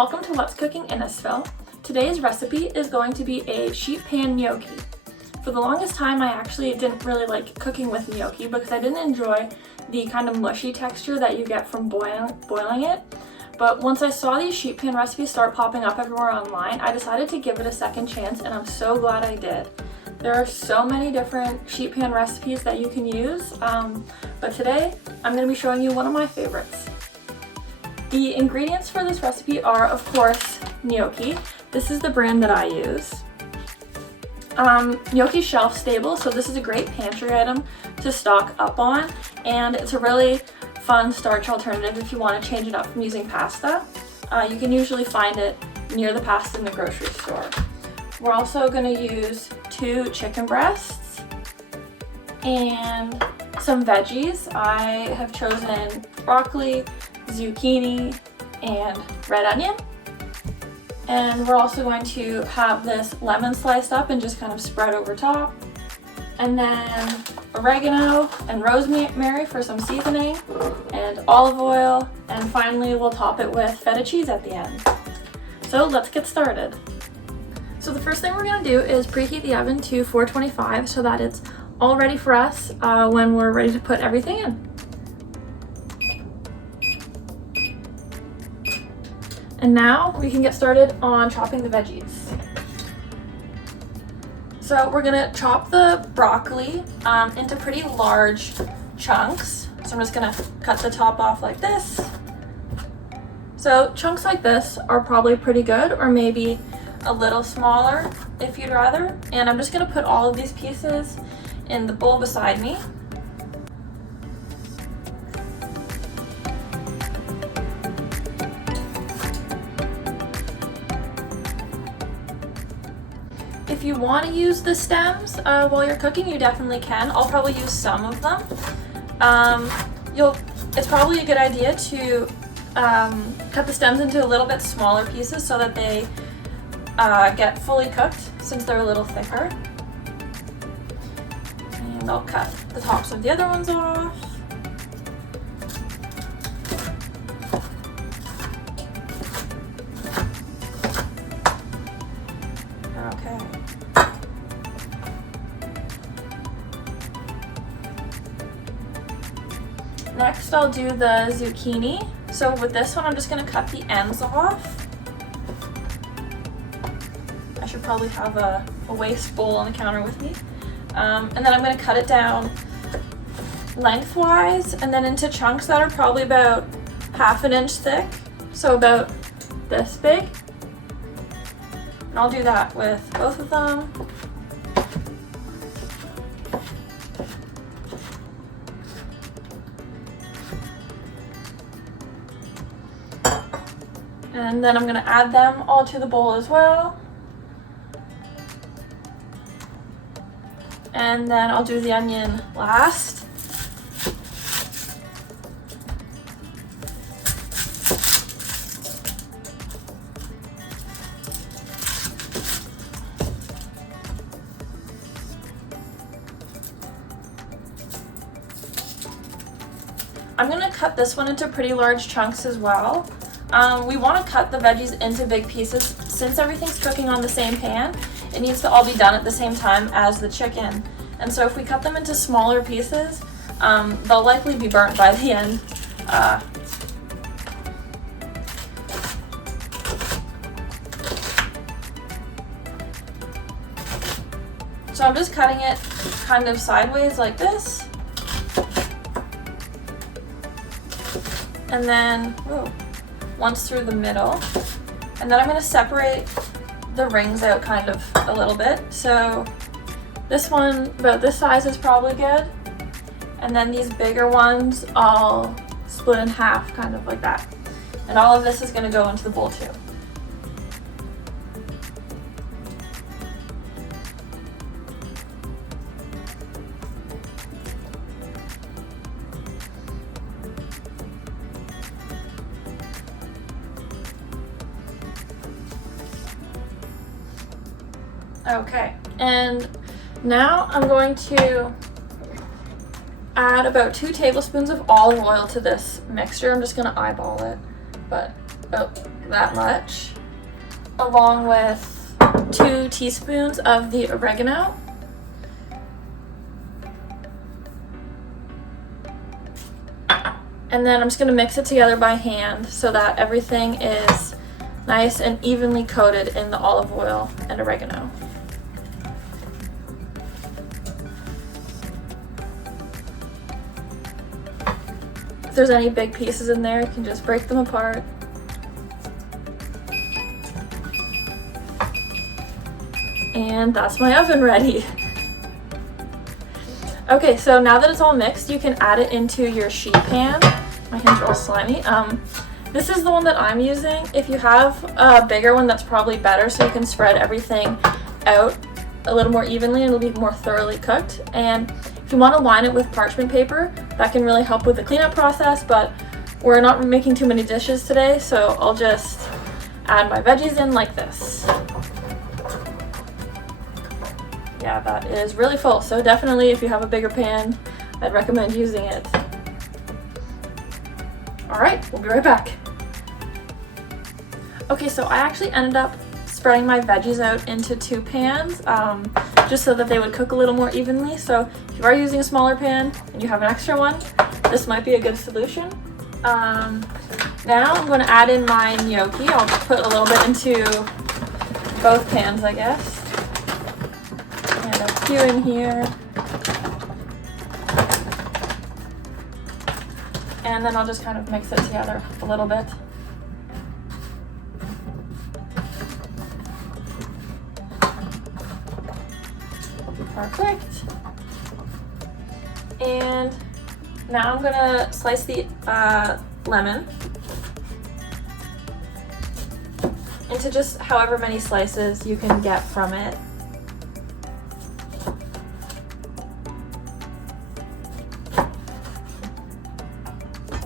Welcome to What's Cooking Innisfil. Today's recipe is going to be a sheet pan gnocchi. For the longest time, I actually didn't really like cooking with gnocchi because I didn't enjoy the kind of mushy texture that you get from boiling it. But once I saw these sheet pan recipes start popping up everywhere online, I decided to give it a second chance, and I'm so glad I did. There are so many different sheet pan recipes that you can use, but today I'm going to be showing you one of my favorites. The ingredients for this recipe are, of course, gnocchi. This is the brand that I use. Gnocchi's shelf stable, so this is a great pantry item to stock up on, and it's a really fun starch alternative if you want to change it up from using pasta. You can usually find it near the pasta in the grocery store. We're also going to use 2 chicken breasts and some veggies. I have chosen broccoli, zucchini, and red onion. And we're also going to have this lemon sliced up and just kind of spread over top. And then oregano and rosemary for some seasoning, and olive oil, and finally we'll top it with feta cheese at the end. So let's get started. So the first thing we're going to do is preheat the oven to 425 so that it's all ready for us when we're ready to put everything in. And now we can get started on chopping the veggies. So we're gonna chop the broccoli into pretty large chunks. So I'm just gonna cut the top off like this. So chunks like this are probably pretty good, or maybe a little smaller if you'd rather. And I'm just gonna put all of these pieces in the bowl beside me. If you want to use the stems while you're cooking, you definitely can. I'll probably use some of them. It's probably a good idea to cut the stems into a little bit smaller pieces so that they get fully cooked, since they're a little thicker. And I'll cut the tops of the other ones off. Okay. Next, I'll do the zucchini. So with this one, I'm just going to cut the ends off. I should probably have a waste bowl on the counter with me. And then I'm going to cut it down lengthwise and then into chunks that are probably about ½ an inch thick. So about this big. And I'll do that with both of them. And then I'm going to add them all to the bowl as well. And then I'll do the onion last. I'm going to cut this one into pretty large chunks as well. We want to cut the veggies into big pieces. Since everything's cooking on the same pan, it needs to all be done at the same time as the chicken. And so if we cut them into smaller pieces, they'll likely be burnt by the end. So I'm just cutting it kind of sideways like this. And then once through the middle. And then I'm going to separate the rings out kind of a little bit. So this one, about this size, is probably good. And then these bigger ones, I'll split in half, kind of like that. And all of this is going to go into the bowl too. Okay, and now I'm going to add about 2 tablespoons of olive oil to this mixture. I'm just going to eyeball it, but about that much, along with 2 teaspoons of the oregano. And then I'm just going to mix it together by hand so that everything is nice and evenly coated in the olive oil and oregano. If there's any big pieces in there, you can just break them apart. And that's my oven ready. Okay, so now that it's all mixed, you can add it into your sheet pan. My hands are all slimy. This is the one that I'm using. If you have a bigger one, that's probably better, so you can spread everything out a little more evenly and it'll be more thoroughly cooked. And if you want to line it with parchment paper, that can really help with the cleanup process, but we're not making too many dishes today, so I'll just add my veggies in like this. Yeah, that is really full, so definitely if you have a bigger pan, I'd recommend using it. Alright, we'll be right back. Okay, so I actually ended up spreading my veggies out into 2 pans, just so that they would cook a little more evenly. So if you are using a smaller pan and you have an extra one, this might be a good solution. Now I'm going to add in my gnocchi. I'll put a little bit into both pans, I guess. And a few in here. And then I'll just kind of mix it together a little bit. Perfect. And now I'm gonna slice the lemon into just however many slices you can get from it.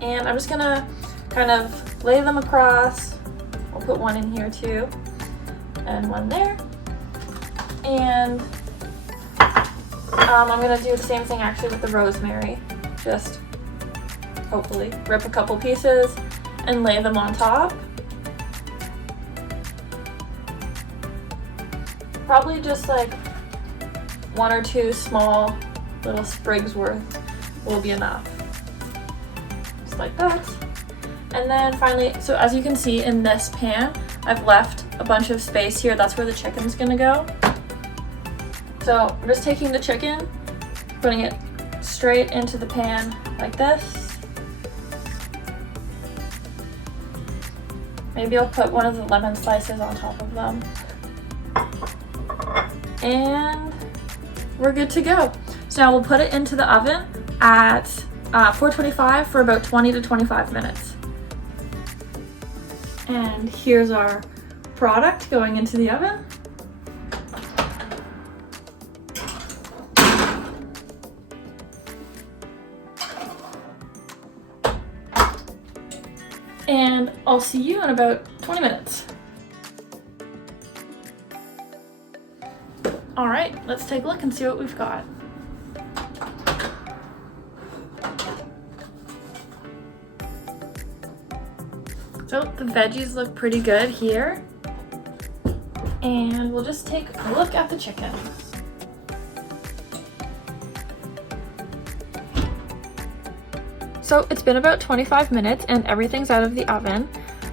And I'm just gonna kind of lay them across. I'll put one in here too, and one there. And I'm gonna do the same thing actually with the rosemary. Just hopefully rip a couple pieces and lay them on top. Probably just like 1 or 2 small little sprigs worth will be enough. Just like that. And then finally, so as you can see in this pan, I've left a bunch of space here. That's where the chicken's gonna go. So I'm just taking the chicken, putting it straight into the pan like this. Maybe I'll put one of the lemon slices on top of them. And we're good to go. So now we'll put it into the oven at 425 for about 20 to 25 minutes. And here's our product going into the oven. And I'll see you in about 20 minutes. All right, let's take a look and see what we've got. So the veggies look pretty good here. And we'll just take a look at the chicken. So it's been about 25 minutes and everything's out of the oven.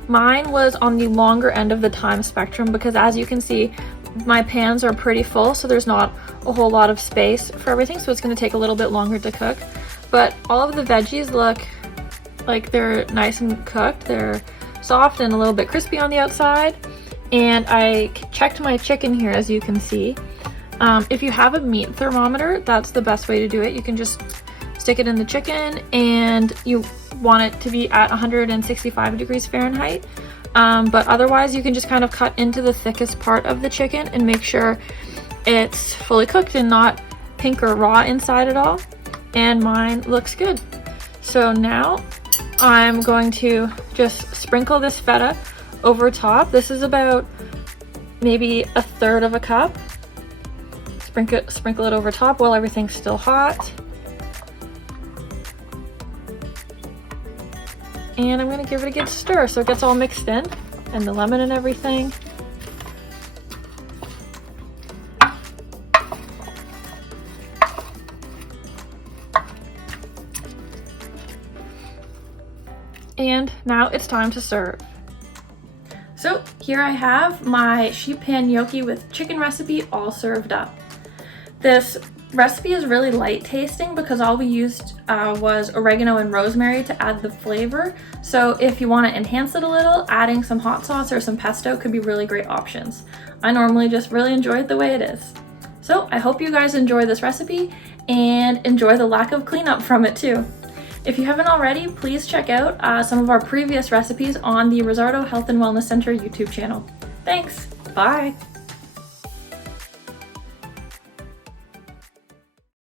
Mine was on the longer end of the time spectrum because as you can see, my pans are pretty full, so there's not a whole lot of space for everything, so it's going to take a little bit longer to cook. But all of the veggies look like they're nice and cooked. They're soft and a little bit crispy on the outside. And I checked my chicken here, as you can see. If you have a meat thermometer, that's the best way to do it. You can just stick it in the chicken and you want it to be at 165 degrees Fahrenheit. But otherwise you can just kind of cut into the thickest part of the chicken and make sure it's fully cooked and not pink or raw inside at all. And mine looks good. So now I'm going to just sprinkle this feta over top. This is about maybe 1/3 of a cup. Sprinkle it over top while everything's still hot. And I'm going to give it a good stir so it gets all mixed in. and the lemon and everything. And now it's time to serve. So here I have my sheet pan gnocchi with chicken recipe all served up. This recipe is really light tasting because all we used was oregano and rosemary to add the flavor. So if you want to enhance it a little, adding some hot sauce or some pesto could be really great options. I normally just really enjoy it the way it is. So I hope you guys enjoy this recipe and enjoy the lack of cleanup from it too. If you haven't already, please check out some of our previous recipes on the Rosardo Health and Wellness Center YouTube channel. Thanks, bye!